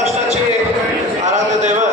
महाराष्ट्राचे आराध्य दैवत.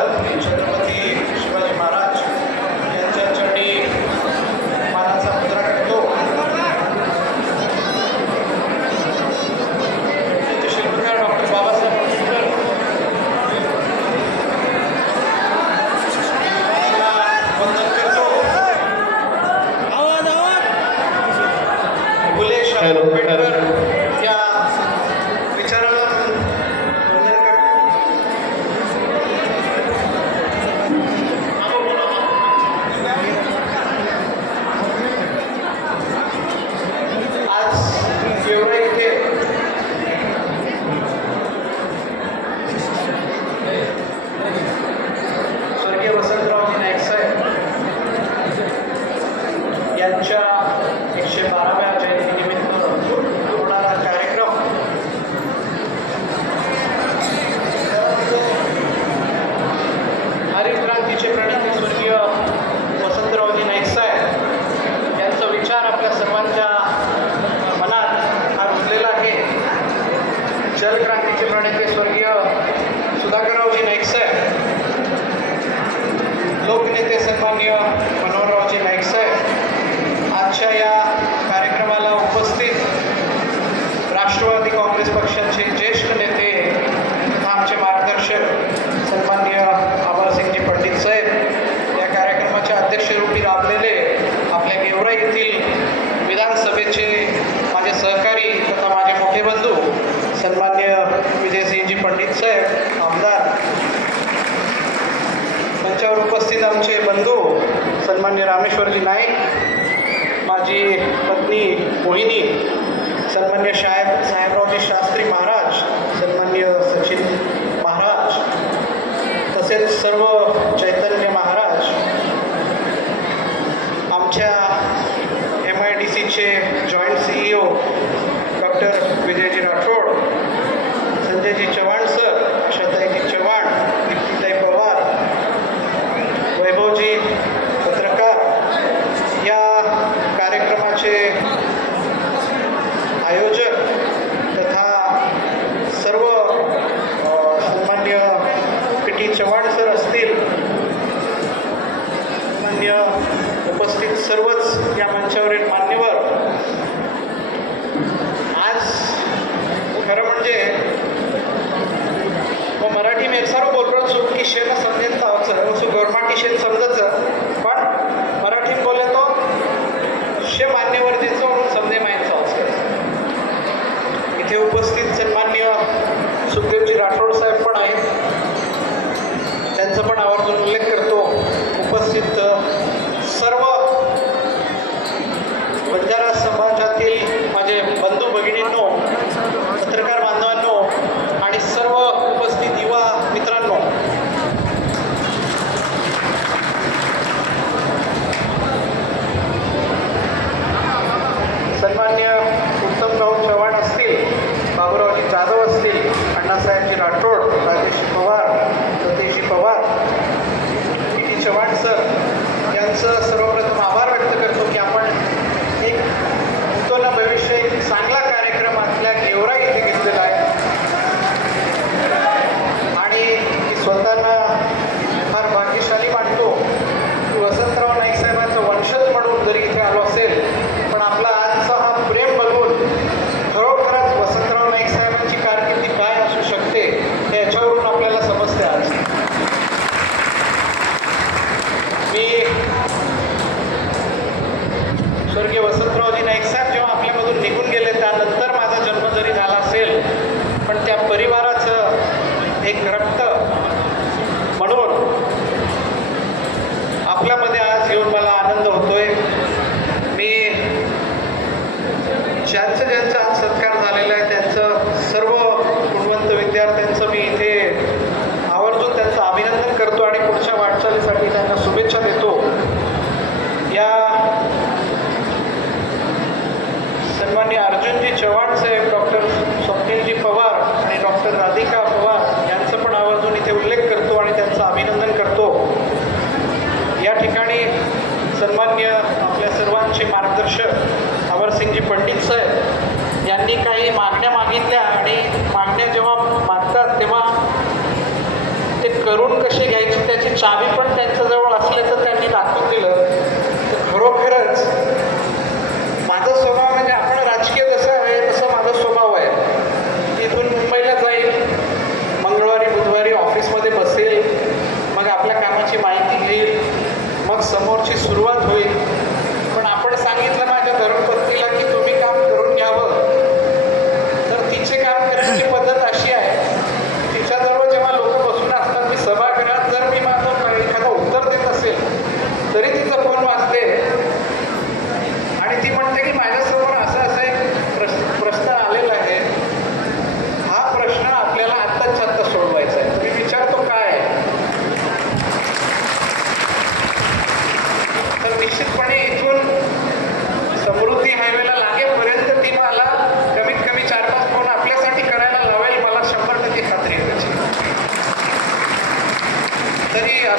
চাবির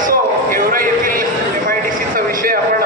असो एवढा येथील सीचा विषय आपण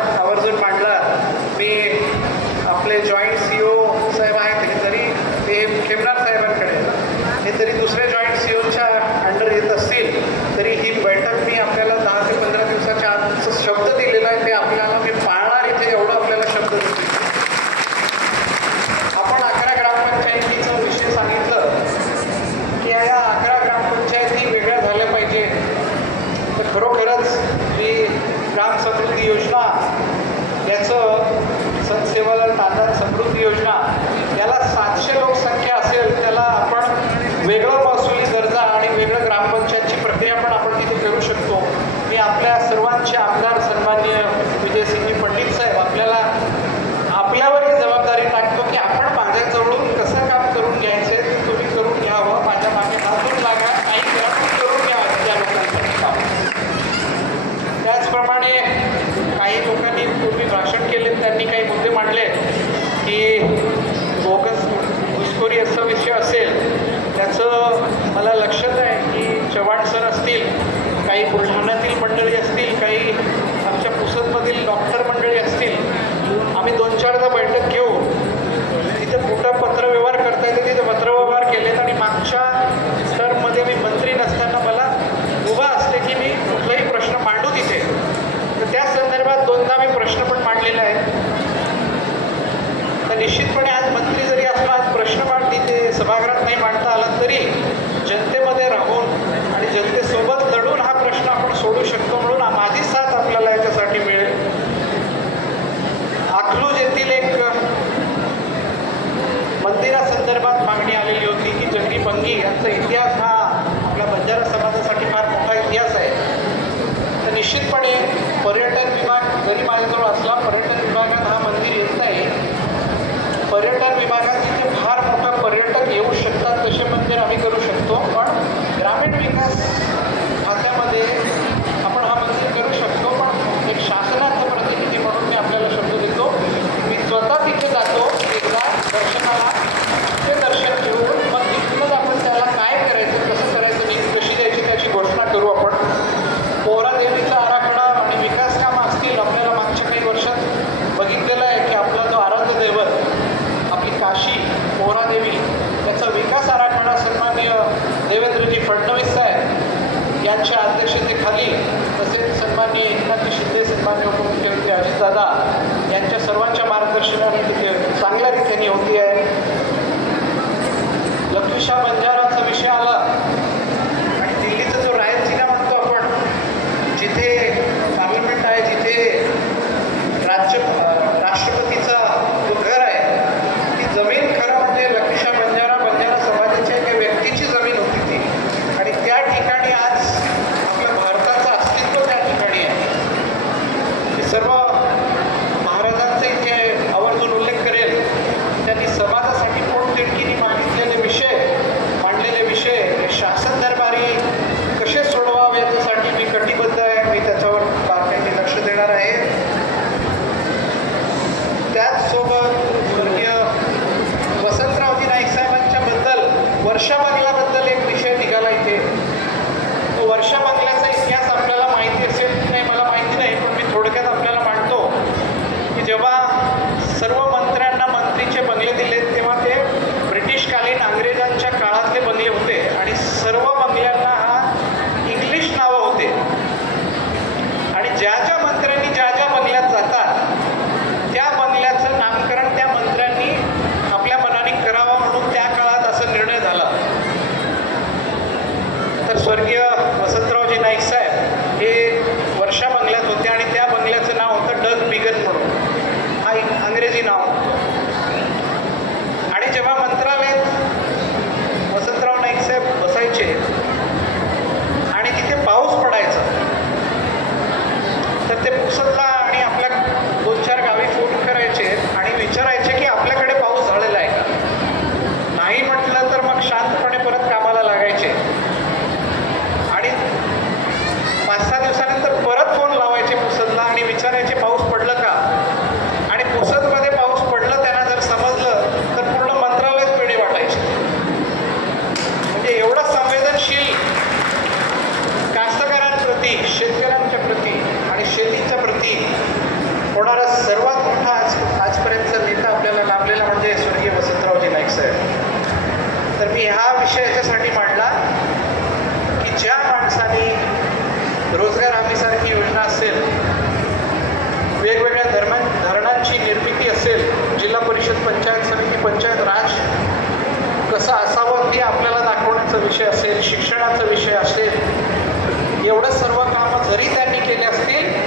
ele parece फडणवीस साहेब यांच्या अध्यक्षतेखाली तसेच सन्मान्य एकनाथ शिंदे सन्मान्य उपमुख्यमंत्री अजितदादा यांच्या सर्वांच्या मार्गदर्शनाने तिथे चांगल्या रीतीने होती आहे. लक्ष्मीशा बंजाराचा विषय आला. शिक्षणाचा विषय असेल एवढं सर्व कामं जरी त्यांनी केले असतील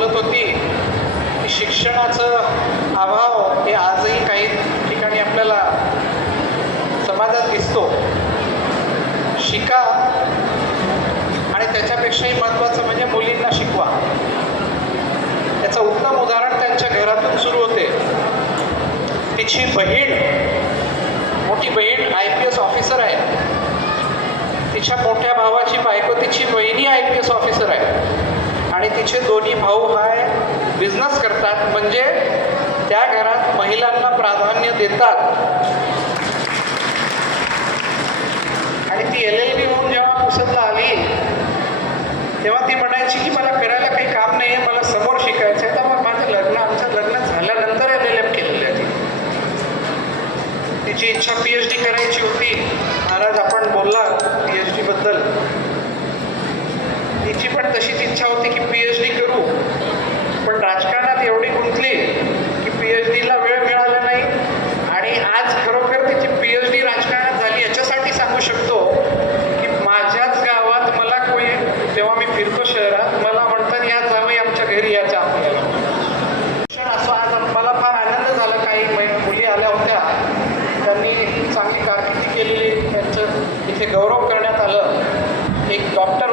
बोलत होती की शिक्षणाचं अभाव हे आजही काही ठिकाणी आपल्याला समाजात दिसतो. शिका आणि त्याच्यापेक्षाही महत्त्वाचं म्हणजे मुलींना शिकवा. याचं उत्तम उदाहरण त्यांच्या घरातून सुरू होते. तिची बहीण मोठी बहीण आय पी एस ऑफिसर आहे. तिच्या मोठ्या भावाची बायको तिची बहिणी आय पी एस ऑफिसर आहे. आणि तिचे दोन्ही भाऊ हाय बिझनेस करतात. म्हणजे त्या घरात महिलांना प्राधान्य देतात. आणि ती एल एल बी म्हणून जेव्हा पुसतला आली तेव्हा ती म्हणायची की मला करायला काही काम नाही आहे मला समोर शिकायचं आहे तर मग माझं लग्न आमचं लग्न झाल्यानंतर एल एल एम केलेलं आहे. तिची इच्छा पी एच डी करायची होती. महाराज आपण बोलला पी एच डीबद्दल पण तशीच इच्छा होती की पी एच डी करू. पण राजकारणात एवढी गुंतली की पी एच डीला वेळ मिळाला नाही. आणि आज खरोखर त्याची पी एच डी राजकारणात झाली याच्यासाठी सांगू शकतो की माझ्याच गावात मला कोणी तेव्हा मी फिरतो शहरात मला म्हणतात या जावं आमच्या घरी याच्या त्यांनी चांगली कारकिर्दी केलेली त्यांचं इथे गौरव करण्यात आलं. एक डॉक्टर